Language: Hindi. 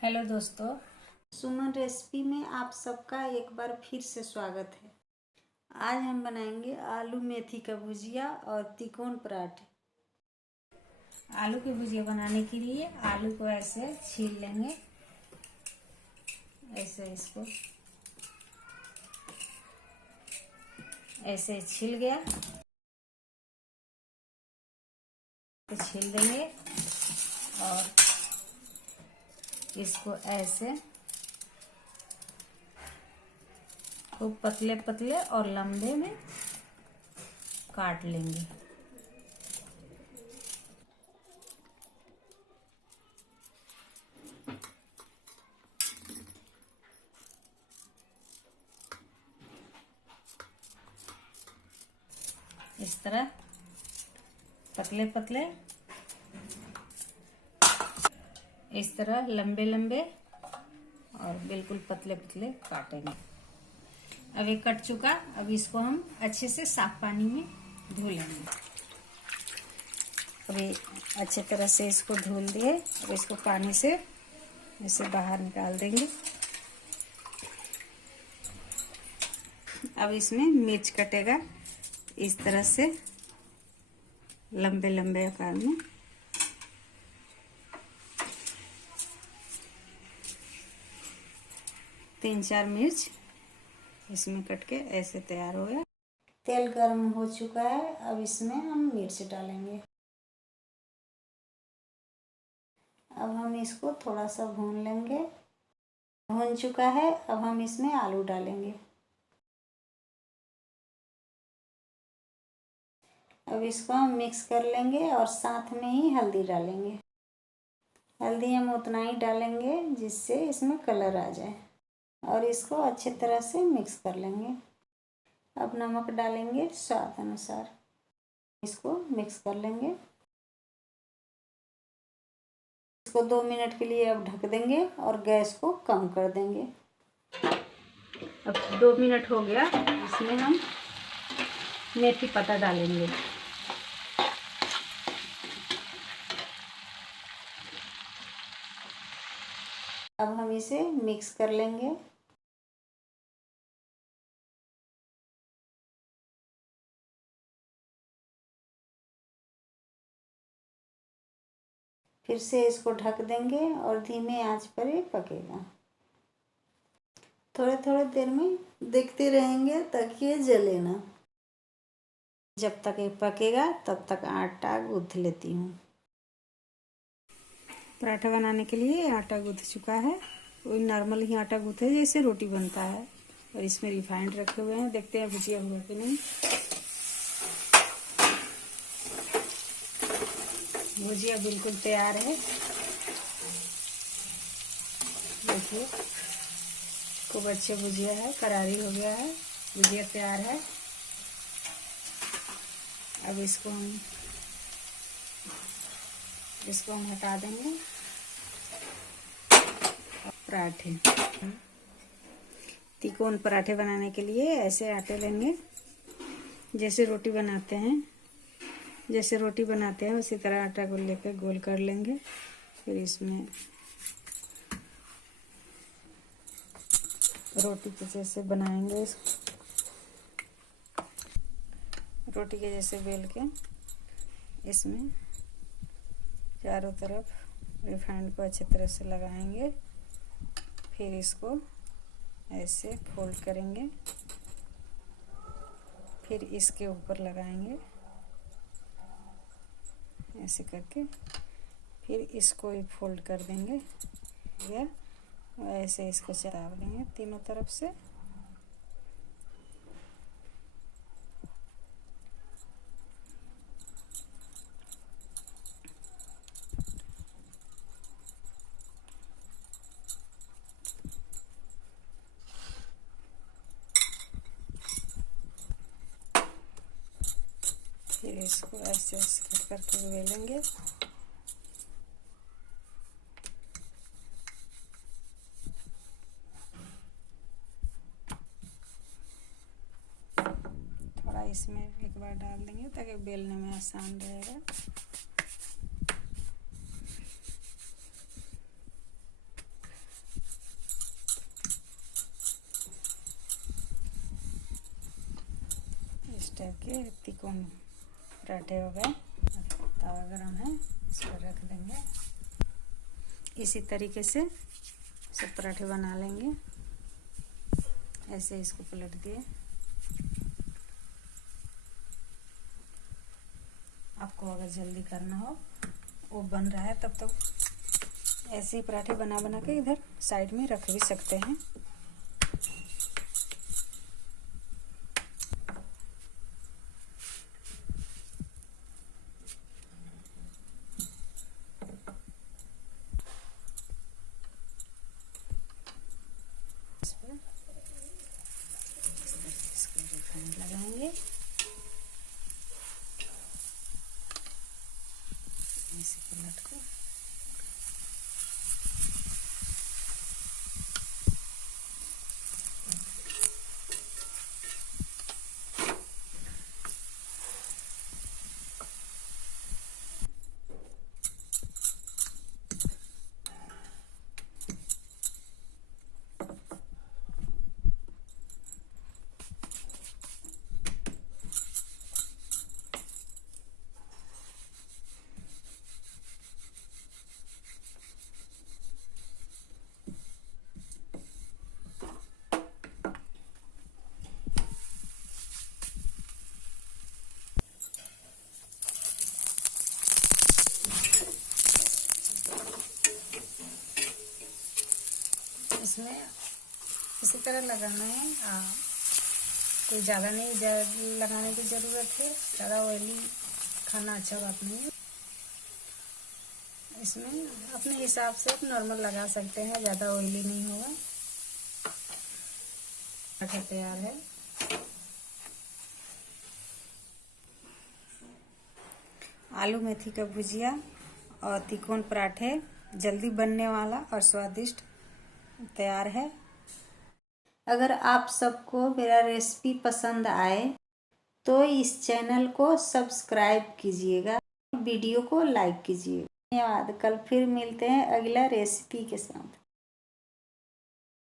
हेलो दोस्तों, सुमन रेसिपी में आप सबका एक बार फिर से स्वागत है। आज हम बनाएंगे आलू मेथी का भुजिया और तिकोन पराठे। आलू की भुजिया बनाने के लिए आलू को ऐसे छील लेंगे। ऐसे इसको ऐसे छील गया तो छील देंगे और इसको ऐसे खूब पतले पतले और लंबे में काट लेंगे। इस तरह पतले पतले, इस तरह लंबे लंबे और बिल्कुल पतले पतले काटेंगे। अब ये कट चुका। अब इसको हम अच्छे से साफ पानी में धो लेंगे। अभी अच्छे तरह से इसको धुल दिए। अब इसको पानी से ऐसे बाहर निकाल देंगे। अब इसमें मिर्च कटेगा इस तरह से लंबे लंबे आकार में। तीन चार मिर्च इसमें कट के ऐसे तैयार हो गया। तेल गर्म हो चुका है। अब इसमें हम मिर्च डालेंगे। अब हम इसको थोड़ा सा भून लेंगे। भून चुका है। अब हम इसमें आलू डालेंगे। अब इसको हम मिक्स कर लेंगे और साथ में ही हल्दी डालेंगे। हल्दी हम उतना ही डालेंगे जिससे इसमें कलर आ जाए और इसको अच्छे तरह से मिक्स कर लेंगे। अब नमक डालेंगे स्वाद अनुसार। इसको मिक्स कर लेंगे। इसको 2 मिनट के लिए अब ढक देंगे और गैस को कम कर देंगे। अब 2 मिनट हो गया। इसमें हम मेथी पत्ता डालेंगे। अब हम इसे मिक्स कर लेंगे। फिर से इसको ढक देंगे और धीमे आंच पर ये पकेगा। थोड़े थोड़े देर में देखते रहेंगे ताकि ये जले ना। जब तक ये पकेगा तब तक आटा गूंथ लेती हूँ। पराठा बनाने के लिए आटा गूंथ चुका है। वही नॉर्मल ही आटा गूंथे जैसे रोटी बनता है। और इसमें रिफाइंड रखे हुए हैं। देखते हैं भुजिया हुआ कि नहीं। भुजिया बिल्कुल तैयार है। देखिए खूब अच्छे भुजिया है। करारी हो गया है। भुजिया तैयार है। अब इसको हम हटा देंगे। पराठे तिकोन पराठे बनाने के लिए ऐसे आटे लेंगे जैसे रोटी बनाते हैं। उसी तरह आटा को लेकर गोल कर लेंगे। फिर इसमें रोटी के जैसे बनाएंगे। रोटी के जैसे बेल के इसमें चारों तरफ रिफाइंड को अच्छे तरह से लगाएंगे। फिर इसको ऐसे फोल्ड करेंगे। फिर इसके ऊपर लगाएंगे ऐसे करके। फिर इसको भी फोल्ड कर देंगे या ऐसे इसको चला देंगे तीनों तरफ से। फिर इसको ऐसे ऐसे कट करके बेलेंगे। थोड़ा इसमें एक बार डाल देंगे ताकि बेलने में आसान रहेगा। तिकोन पराठे हो गए। तवा गरम है, इस पर रख देंगे। इसी तरीके से सब पराठे बना लेंगे। ऐसे इसको पलट दिए। आपको अगर जल्दी करना हो, वो बन रहा है, तब तक ऐसे ही पराठे बना बना के इधर साइड में रख भी सकते हैं। इस पर इसको रिफाइंड लगाएंगे। ऐसे पलट को इसमें इसी तरह लगाना है। कोई ज़्यादा नहीं लगाने की ज़रूरत है। ज़्यादा ऑयली खाना अच्छा बात नहीं है। इसमें अपने हिसाब से आप नॉर्मल लगा सकते हैं, ज़्यादा ऑयली नहीं होगा। पराठा तैयार है। आलू मेथी का भुजिया और तिकोन पराठे जल्दी बनने वाला और स्वादिष्ट तैयार है। अगर आप सबको मेरा रेसिपी पसंद आए तो इस चैनल को सब्सक्राइब कीजिएगा, वीडियो को लाइक कीजिएगा। धन्यवाद। कल फिर मिलते हैं अगला रेसिपी के साथ।